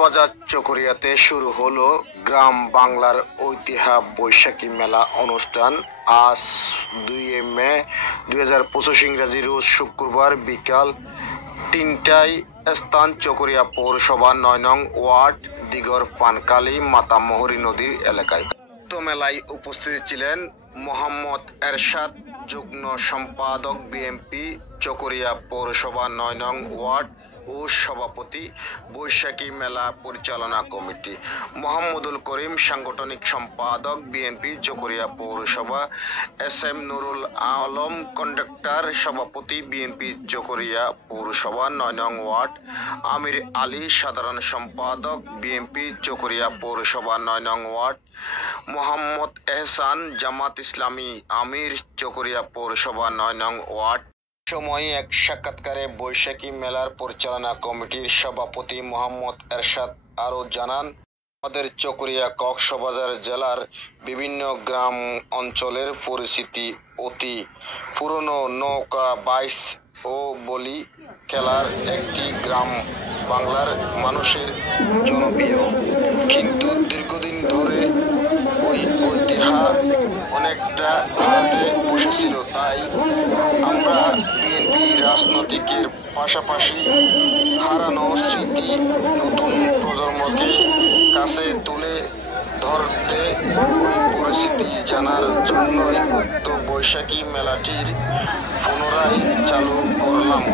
কক্সবাজার চকরিয়াতে শুরু হলো গ্রাম বাংলার ঐতিহ্য বৈশাখী মেলা অনুষ্ঠান। আজ 2 মে 2025 ইংরেজি রোজ শুক্রবার বিকাল 3টায় স্থান চকরিয়া পৌরসভা 9 নং ওয়ার্ড দিগর পানকালী মাতামোহরী নদীর এলাকায়। মেলায় উপস্থিত ছিলেন মোহাম্মদ এরশাদ, যুগ্ম সম্পাদক বিএনপি চকরিয়া পৌরসভা 9 নং ওয়ার্ড ও সভাপতি বৈশাখী মেলা পরিচালনা কমিটি, মোহাম্মদুল করিম, সাংগঠনিক সম্পাদক বিএনপি চকরিয়া পৌরসভা, SM নুরুল আলম, কন্ডাক্টর সভাপতি বিএনপি চকরিয়া পৌরসভা 9 নং ওয়ার্ড, আমির আলী, সাধারণ সম্পাদক বিএনপি চকরিয়া পৌরসভা 9 নং ওয়ার্ড, মোহাম্মদ এহসান, জামাত ইসলামী আমির চকরিয়া পৌরসভা 9 নং ওয়ার্ড। সময়ে এক সাক্ষাৎকারে বৈশাখী মেলার পরিচালনা কমিটির সভাপতি মোহাম্মদ এরশাদ আরও জানান, আমাদের চকরিয়া কক্সবাজার জেলার বিভিন্ন গ্রাম অঞ্চলের পরিচিতি অতি পুরনো। নৌকা বাইচ ও বলি খেলার একটি গ্রাম বাংলার মানুষের জনপ্রিয়, কিন্তু দীর্ঘদিন ধরে ওই ঐতিহ্য অনেকটা হারাতে বসেছিল। তাই আমরা বিএনপি রাজনীতিকের পাশাপাশি হারানো স্মৃতি নতুন প্রজন্মকে কাছে তুলে ধরতে ওই পরিস্থিতি জানার জন্যই উক্ত বৈশাখী মেলাটির পুনরায় চালু করলাম।